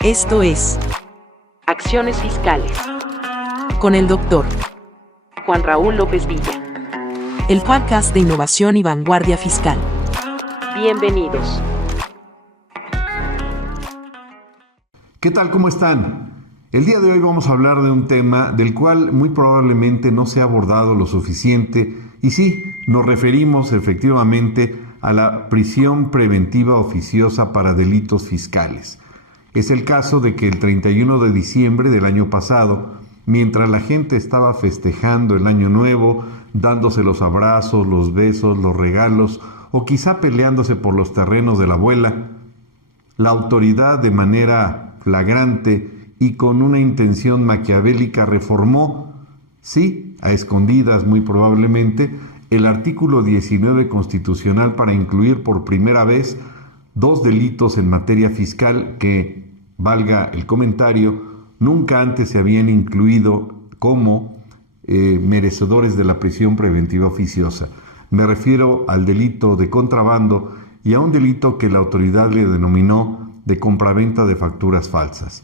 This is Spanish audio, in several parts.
Esto es Acciones Fiscales con el Dr. Juan Raúl López Villa. El podcast de innovación y vanguardia fiscal. Bienvenidos. ¿Qué tal? ¿Cómo están? El día de hoy vamos a hablar de un tema del cual muy probablemente no se ha abordado lo suficiente y sí, nos referimos efectivamente a la prisión preventiva oficiosa para delitos fiscales. Es el caso de que el 31 de diciembre del año pasado, mientras la gente estaba festejando el año nuevo, dándose los abrazos, los besos, los regalos o quizá peleándose por los terrenos de la abuela, la autoridad de manera flagrante y con una intención maquiavélica reformó, sí, a escondidas muy probablemente, el artículo 19 constitucional para incluir por primera vez dos delitos en materia fiscal que, valga el comentario, nunca antes se habían incluido como merecedores de la prisión preventiva oficiosa. Me refiero al delito de contrabando y a un delito que la autoridad le denominó de compraventa de facturas falsas.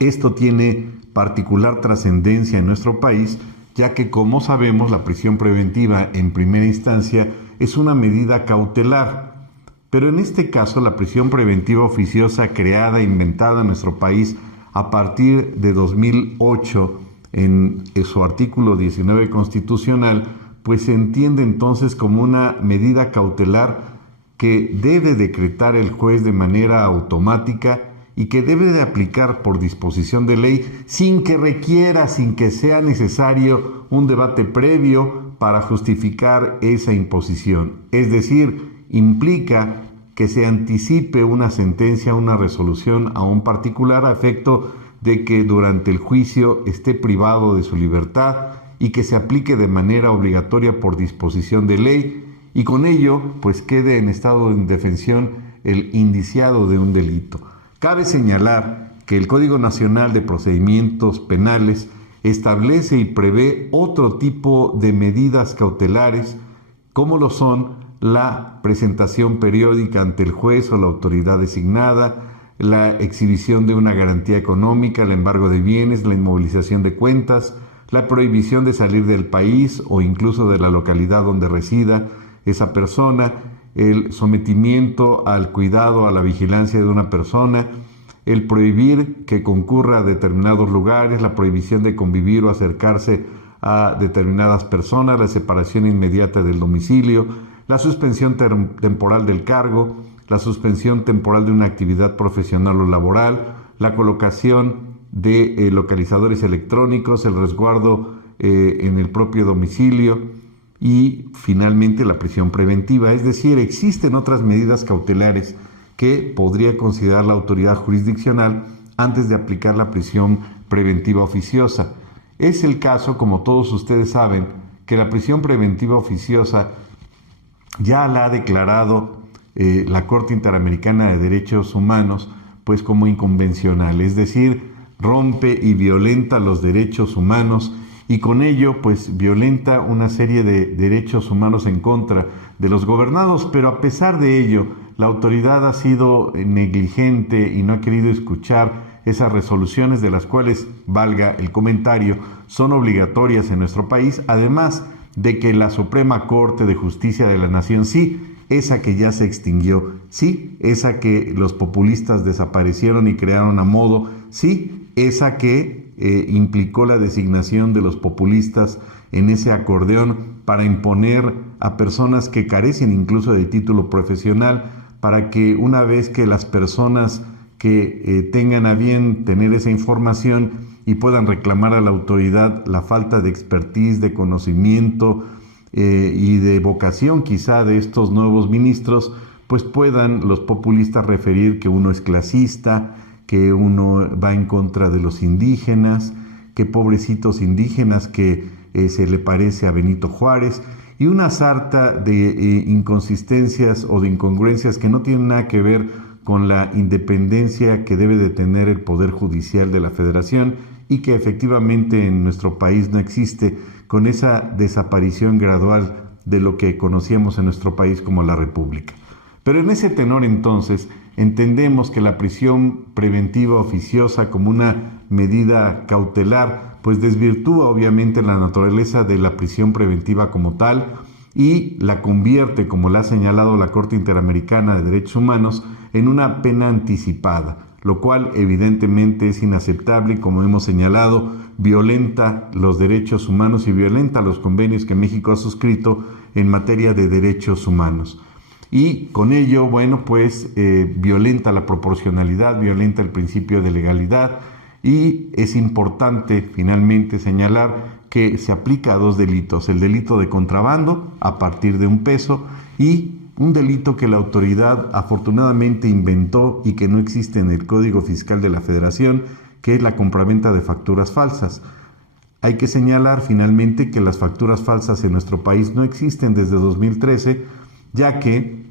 Esto tiene particular trascendencia en nuestro país, ya que, como sabemos, la prisión preventiva en primera instancia es una medida cautelar. Pero en este caso, la prisión preventiva oficiosa creada e inventada en nuestro país a partir de 2008 en su artículo 19 constitucional, pues se entiende entonces como una medida cautelar que debe decretar el juez de manera automática y que debe de aplicar por disposición de ley sin que sea necesario un debate previo para justificar esa imposición. Es decir, implica que se anticipe una sentencia, una resolución a un particular a efecto de que durante el juicio esté privado de su libertad y que se aplique de manera obligatoria por disposición de ley y con ello pues quede en estado de indefensión el indiciado de un delito. Cabe señalar que el Código Nacional de Procedimientos Penales establece y prevé otro tipo de medidas cautelares como lo son la presentación periódica ante el juez o la autoridad designada, la exhibición de una garantía económica, el embargo de bienes, la inmovilización de cuentas, la prohibición de salir del país o incluso de la localidad donde resida esa persona, el sometimiento al cuidado, a la vigilancia de una persona, el prohibir que concurra a determinados lugares, la prohibición de convivir o acercarse a determinadas personas, la separación inmediata del domicilio, la suspensión temporal del cargo, la suspensión temporal de una actividad profesional o laboral, la colocación de localizadores electrónicos, el resguardo en el propio domicilio y finalmente la prisión preventiva. Es decir, existen otras medidas cautelares que podría considerar la autoridad jurisdiccional antes de aplicar la prisión preventiva oficiosa. Es el caso, como todos ustedes saben, que la prisión preventiva oficiosa ya la ha declarado la Corte Interamericana de Derechos Humanos pues como inconvencional, es decir, rompe y violenta los derechos humanos y con ello pues violenta una serie de derechos humanos en contra de los gobernados, pero a pesar de ello la autoridad ha sido negligente y no ha querido escuchar esas resoluciones de las cuales, valga el comentario, son obligatorias en nuestro país, además de que la Suprema Corte de Justicia de la Nación, sí, esa que ya se extinguió, sí, esa que los populistas desaparecieron y crearon a modo, sí, esa que implicó la designación de los populistas en ese acordeón para imponer a personas que carecen incluso de título profesional, para que una vez que las personas que tengan a bien tener esa información y puedan reclamar a la autoridad la falta de expertise, de conocimiento y de vocación quizá de estos nuevos ministros, pues puedan los populistas referir que uno es clasista, que uno va en contra de los indígenas, que pobrecitos indígenas, que se le parece a Benito Juárez, y una sarta de inconsistencias o de incongruencias que no tienen nada que ver con la independencia que debe de tener el Poder Judicial de la Federación y que efectivamente en nuestro país no existe, con esa desaparición gradual de lo que conocíamos en nuestro país como la República. Pero en ese tenor entonces, entendemos que la prisión preventiva oficiosa como una medida cautelar pues desvirtúa obviamente la naturaleza de la prisión preventiva como tal y la convierte, como la ha señalado la Corte Interamericana de Derechos Humanos, en una pena anticipada, lo cual evidentemente es inaceptable y, como hemos señalado, violenta los derechos humanos y violenta los convenios que México ha suscrito en materia de derechos humanos. Y con ello, violenta la proporcionalidad, violenta el principio de legalidad y es importante finalmente señalar que se aplica a dos delitos, el delito de contrabando a partir de $1 y un delito que la autoridad afortunadamente inventó y que no existe en el Código Fiscal de la Federación, que es la compraventa de facturas falsas. Hay que señalar finalmente que las facturas falsas en nuestro país no existen desde 2013, ya que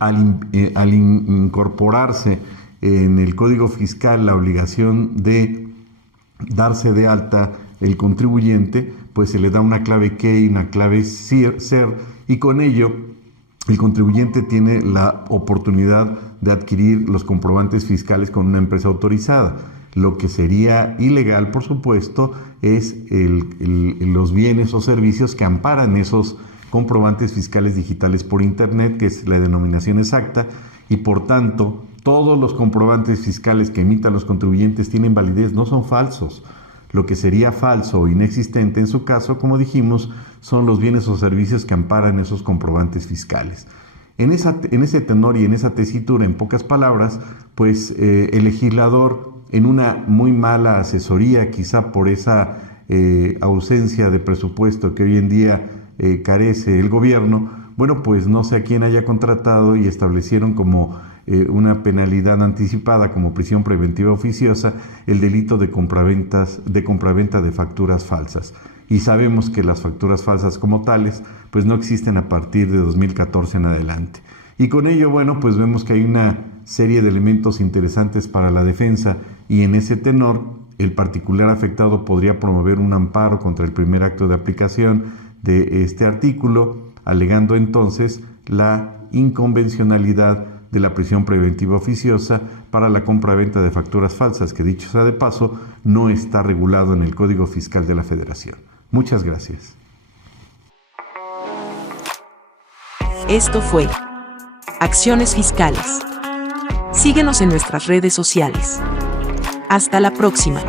al incorporarse en el Código Fiscal la obligación de darse de alta el contribuyente, pues se le da una clave key y una clave SER y con ello el contribuyente tiene la oportunidad de adquirir los comprobantes fiscales con una empresa autorizada. Lo que sería ilegal, por supuesto, es los bienes o servicios que amparan esos comprobantes fiscales digitales por Internet, que es la denominación exacta, y por tanto todos los comprobantes fiscales que emitan los contribuyentes tienen validez, no son falsos. Lo que sería falso o inexistente en su caso, como dijimos, son los bienes o servicios que amparan esos comprobantes fiscales. En ese tenor y en esa tesitura, en pocas palabras, el legislador, en una muy mala asesoría, quizá por esa ausencia de presupuesto que hoy en día carece el gobierno, no sé a quién haya contratado y establecieron como una penalidad anticipada como prisión preventiva oficiosa el delito de compraventa de facturas falsas. Y sabemos que las facturas falsas como tales no existen a partir de 2014 en adelante. Y con ello, vemos que hay una serie de elementos interesantes para la defensa y en ese tenor el particular afectado podría promover un amparo contra el primer acto de aplicación de este artículo, alegando entonces la inconvencionalidad de la prisión preventiva oficiosa para la compraventa de facturas falsas, que dicho sea de paso, no está regulado en el Código Fiscal de la Federación. Muchas gracias. Esto fue Acciones Fiscales. Síguenos en nuestras redes sociales. Hasta la próxima.